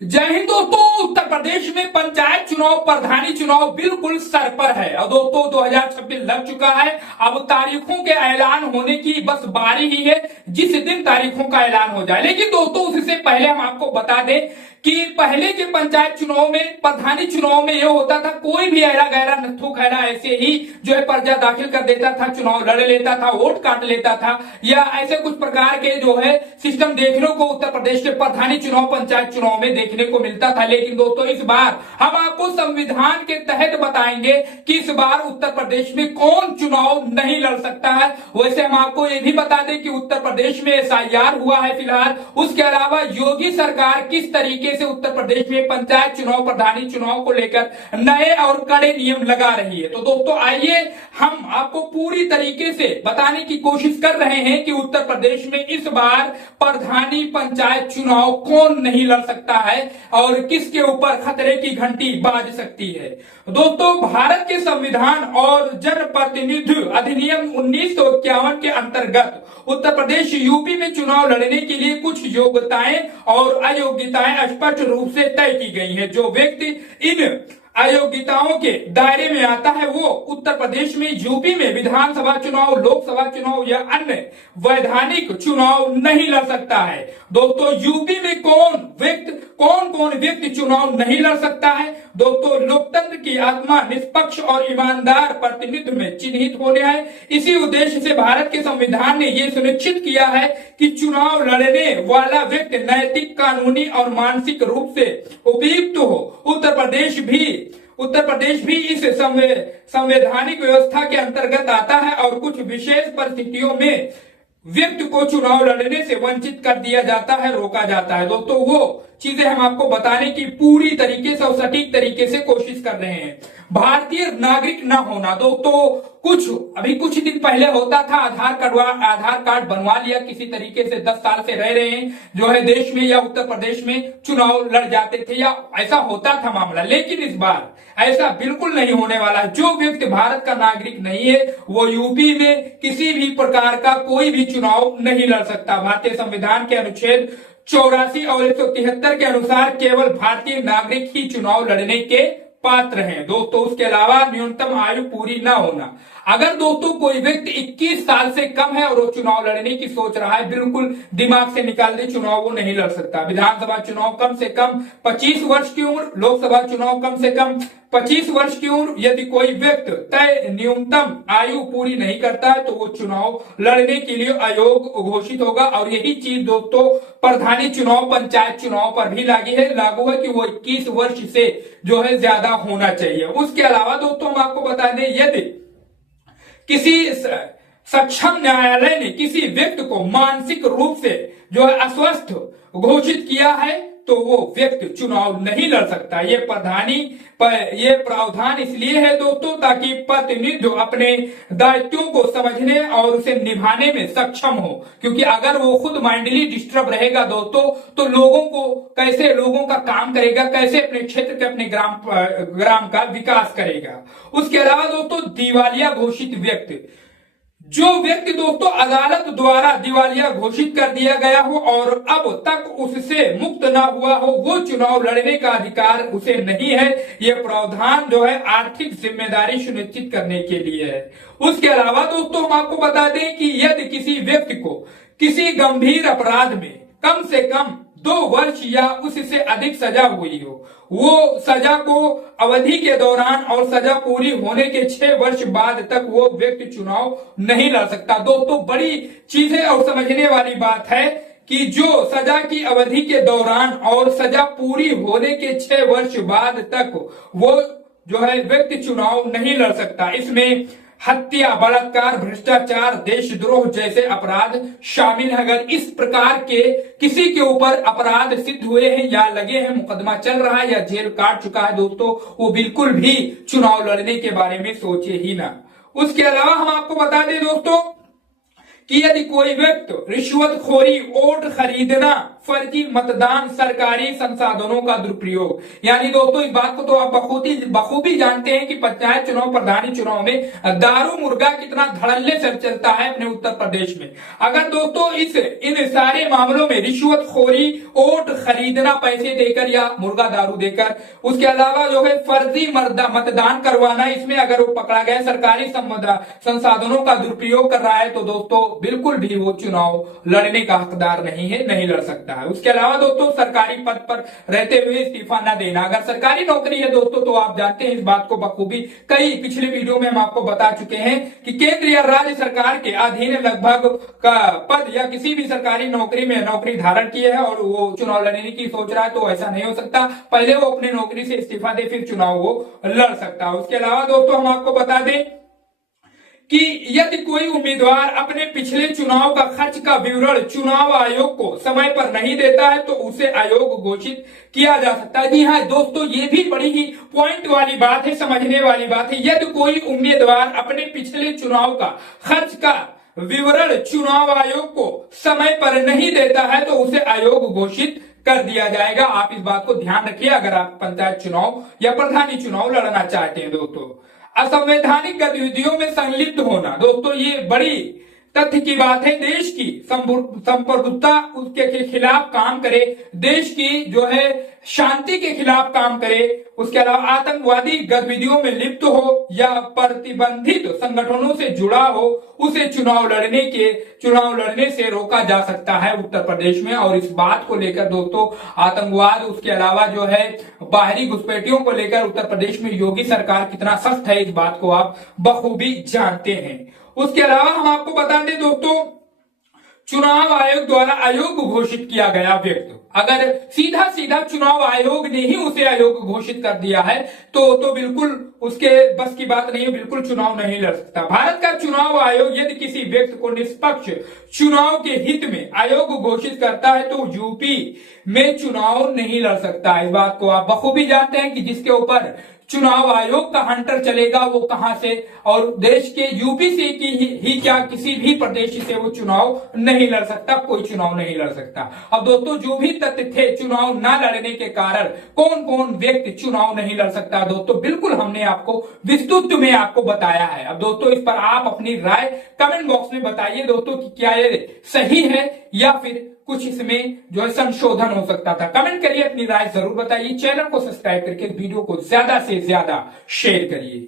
जय हिंद दोस्तों। उत्तर प्रदेश में पंचायत चुनाव, प्रधानी चुनाव बिल्कुल सर पर है और दोस्तों 2026 लग चुका है। अब तारीखों के ऐलान होने की बस बारी ही है, जिस दिन तारीखों का ऐलान हो जाए। लेकिन दोस्तों उससे पहले हम आपको बता दें कि पहले के पंचायत चुनाव में, प्रधानी चुनाव में यह होता था, कोई भी ऐरा गैरा नत्थु खैरा ऐसे ही जो है पर्चा दाखिल कर देता था, चुनाव लड़ लेता था, वोट काट लेता था, या ऐसे कुछ प्रकार के जो है सिस्टम देखने को उत्तर प्रदेश के प्रधानी चुनाव, पंचायत चुनाव में देखने को मिलता था। लेकिन दोस्तों इस बार हम आपको संविधान के तहत बताएंगे कि इस बार उत्तर प्रदेश में कौन चुनाव नहीं लड़ सकता है। वैसे हम आपको ये भी बता दें कि उत्तर प्रदेश में एसआईआर हुआ है फिलहाल। उसके अलावा योगी सरकार किस तरीके से उत्तर प्रदेश में पंचायत चुनाव, प्रधानी चुनाव को लेकर नए और कड़े नियम लगा रही है। तो दोस्तों आइए हम आपको पूरी तरीके से बताने की कोशिश कर रहे हैं कि उत्तर प्रदेश में इस बार प्रधानी, पंचायत चुनाव कौन नहीं लड़ सकता है और किसके ऊपर खतरे की घंटी बाज सकती है। दोस्तों भारत के संविधान और जनप्रतिनिधि अधिनियम 1951 के अंतर्गत उत्तर प्रदेश यूपी में चुनाव लड़ने के लिए कुछ योग्यताएं और अयोग्यताएं स्पष्ट रूप से तय की गई हैं। जो व्यक्ति इन अयोग्यताओं के दायरे में आता है वो उत्तर प्रदेश में, यूपी में विधानसभा चुनाव, लोकसभा चुनाव या अन्य वैधानिक चुनाव नहीं लड़ सकता है। दोस्तों यूपी में कौन कौन व्यक्ति चुनाव नहीं लड़ सकता है? दोस्तों लोकतंत्र की आत्मा निष्पक्ष और ईमानदार प्रतिनिधित्व में चिन्हित होने है। इसी उद्देश्य से भारत के संविधान ने यह सुनिश्चित किया है कि चुनाव लड़ने वाला व्यक्ति नैतिक, कानूनी और मानसिक रूप से उपयुक्त हो। उत्तर प्रदेश भी इस संवैधानिक व्यवस्था के अंतर्गत आता है और कुछ विशेष परिस्थितियों में व्यक्ति को चुनाव लड़ने से वंचित कर दिया जाता है, रोका जाता है। दोस्तों वो चीजें हम आपको बताने की पूरी तरीके से और सटीक तरीके से कोशिश कर रहे हैं। भारतीय नागरिक न होना, दोस्तों कुछ दिन पहले होता था, आधार कार्ड बनवा लिया किसी तरीके से, 10 साल से रह रहे हैं जो है देश में या उत्तर प्रदेश में, चुनाव लड़ जाते थे या ऐसा होता था मामला। लेकिन इस बार ऐसा बिल्कुल नहीं होने वाला है। जो व्यक्ति भारत का नागरिक नहीं है वो यूपी में किसी भी प्रकार का कोई भी चुनाव नहीं लड़ सकता। भारतीय संविधान के अनुच्छेद 84 और 173 के अनुसार केवल भारतीय नागरिक ही चुनाव लड़ने के पात्र हैं। दोस्तों उसके अलावा न्यूनतम आयु पूरी न होना। अगर दोस्तों कोई व्यक्ति 21 साल से कम है और वो चुनाव लड़ने की सोच रहा है, बिल्कुल दिमाग से निकाल दे, चुनाव वो नहीं लड़ सकता। विधानसभा चुनाव कम से कम 25 वर्ष की उम्र, लोकसभा चुनाव कम से कम 25 वर्ष की उम्र। यदि कोई व्यक्ति तय न्यूनतम आयु पूरी नहीं करता है तो वो चुनाव लड़ने के लिए अयोग्य घोषित होगा। और यही चीज दोस्तों प्रधानी चुनाव, पंचायत चुनाव पर भी लागू है कि वो 21 वर्ष से जो है ज्यादा होना चाहिए। उसके अलावा दोस्तों हम आपको बता दें, यदि किसी सक्षम न्यायालय ने किसी व्यक्ति को मानसिक रूप से जो है अस्वस्थ घोषित किया है तो वो व्यक्ति चुनाव नहीं लड़ सकता। ये प्रावधान इसलिए है दोस्तों ताकि प्रतिनिधि अपने दायित्वों को समझने और उसे निभाने में सक्षम हो। क्योंकि अगर वो खुद माइंडली डिस्टर्ब रहेगा दोस्तों तो लोगों का काम करेगा, कैसे अपने क्षेत्र के, अपने ग्राम का विकास करेगा। उसके अलावा दोस्तों दिवालिया घोषित व्यक्ति, जो व्यक्ति दोस्तों अदालत द्वारा दिवालिया घोषित कर दिया गया हो और अब तक उससे मुक्त ना हुआ हो, वो चुनाव लड़ने का अधिकार उसे नहीं है। यह प्रावधान जो है आर्थिक जिम्मेदारी सुनिश्चित करने के लिए है। उसके अलावा दोस्तों हम आपको बता दें कि यदि किसी व्यक्ति को किसी गंभीर अपराध में कम से कम 2 वर्ष या उससे अधिक सजा हुई हो, वो सजा को अवधि के दौरान और सजा पूरी होने के 6 वर्ष बाद तक वो व्यक्ति चुनाव नहीं लड़ सकता। दोस्तों बड़ी चीजें और समझने वाली बात है कि जो सजा की अवधि के दौरान और सजा पूरी होने के 6 वर्ष बाद तक वो जो है व्यक्ति चुनाव नहीं लड़ सकता। इसमें हत्या, बलात्कार, भ्रष्टाचार, देशद्रोह जैसे अपराध शामिल है। अगर इस प्रकार के किसी के ऊपर अपराध सिद्ध हुए हैं या लगे हैं, मुकदमा चल रहा है या जेल काट चुका है दोस्तों, वो बिल्कुल भी चुनाव लड़ने के बारे में सोचे ही ना। उसके अलावा हम आपको बता दें दोस्तों कि यदि कोई व्यक्ति रिश्वतखोरी, वोट खरीदना, फर्जी मतदान, सरकारी संसाधनों का दुरुपयोग। यानी दोस्तों इस बात को तो आप बखूबी जानते हैं कि पंचायत चुनाव, प्रधानी चुनाव में दारू मुर्गा कितना धड़ल्ले से चलता है अपने उत्तर प्रदेश में। अगर दोस्तों इन सारे मामलों में रिश्वतखोरी, वोट खरीदना पैसे देकर या मुर्गा दारू देकर, उसके अलावा जो है फर्जी मतदान करवाना, इसमें अगर वो पकड़ा गया, सरकारी संसाधनों का दुरुपयोग कर रहा है, तो दोस्तों बिल्कुल भी वो चुनाव लड़ने का हकदार नहीं है, नहीं लड़ सकता है। उसके अलावा दोस्तों सरकारी पद पर रहते हुए इस्तीफा न देना। अगर सरकारी नौकरी है दोस्तों तो आप जानते हैं इस बात को बखूबी, कई पिछले वीडियो में हम आपको बता चुके हैं कि केंद्र या राज्य सरकार के अधीन लगभग का पद या किसी भी सरकारी नौकरी में नौकरी धारण की है और वो चुनाव लड़ने की सोच रहा है, तो ऐसा नहीं हो सकता। पहले वो अपनी नौकरी से इस्तीफा दे, फिर चुनाव वो लड़ सकता है। उसके अलावा दोस्तों हम आपको बता दें कि यदि कोई उम्मीदवार अपने पिछले चुनाव का खर्च का विवरण चुनाव आयोग को समय पर नहीं देता है तो उसे आयोग घोषित किया जा सकता है। जी हाँ दोस्तों, ये भी बड़ी ही पॉइंट वाली बात है, समझने वाली बात है। यदि कोई उम्मीदवार अपने पिछले चुनाव का खर्च का विवरण चुनाव आयोग को समय पर नहीं देता है तो उसे आयोग घोषित कर दिया जाएगा। आप इस बात को ध्यान रखिए अगर आप पंचायत चुनाव या प्रधानी चुनाव लड़ना चाहते हैं। दोस्तों असंवैधानिक गतिविधियों में संलिप्त होना, दोस्तों ये बड़ी तथ्य की बात है। देश की संप्रभुता उसके खिलाफ काम करे, देश की जो है शांति के खिलाफ काम करे। उसके अलावा आतंकवादी गतिविधियों में लिप्त हो या प्रतिबंधित संगठनों से जुड़ा हो, उसे चुनाव लड़ने से रोका जा सकता है उत्तर प्रदेश में। और इस बात को लेकर दोस्तों आतंकवाद, उसके अलावा जो है बाहरी घुसपैठियों को लेकर उत्तर प्रदेश में योगी सरकार कितना सख्त है, इस बात को आप बखूबी जानते हैं। उसके अलावा हम आपको बता दें दोस्तों, चुनाव आयोग द्वारा अयोग्य घोषित किया गया व्यक्ति, अगर सीधा चुनाव आयोग ने ही उसे अयोग्य घोषित कर दिया है तो बिल्कुल उसके बस की बात नहीं है, बिल्कुल चुनाव नहीं लड़ सकता। भारत का चुनाव आयोग यदि किसी व्यक्ति को निष्पक्ष चुनाव के हित में अयोग्य घोषित करता है तो यूपी में चुनाव नहीं लड़ सकता। इस बात को आप बखूबी जानते हैं कि जिसके ऊपर चुनाव आयोग का हंटर चलेगा वो कहां से, और देश के यूपी से ही क्या किसी भी प्रदेश से वो चुनाव नहीं लड़ सकता, कोई चुनाव नहीं लड़ सकता। अब दोस्तों जो भी तथ्य थे चुनाव ना लड़ने के कारण कौन कौन व्यक्ति चुनाव नहीं लड़ सकता, दोस्तों बिल्कुल हमने आपको विस्तृत में आपको बताया है। अब दोस्तों इस पर आप अपनी राय कमेंट बॉक्स में बताइए दोस्तों कि क्या ये सही है या फिर कुछ इसमें जो है संशोधन हो सकता था। कमेंट करिए, अपनी राय जरूर बताइए। चैनल को सब्सक्राइब करके वीडियो को ज्यादा से ज्यादा शेयर करिए।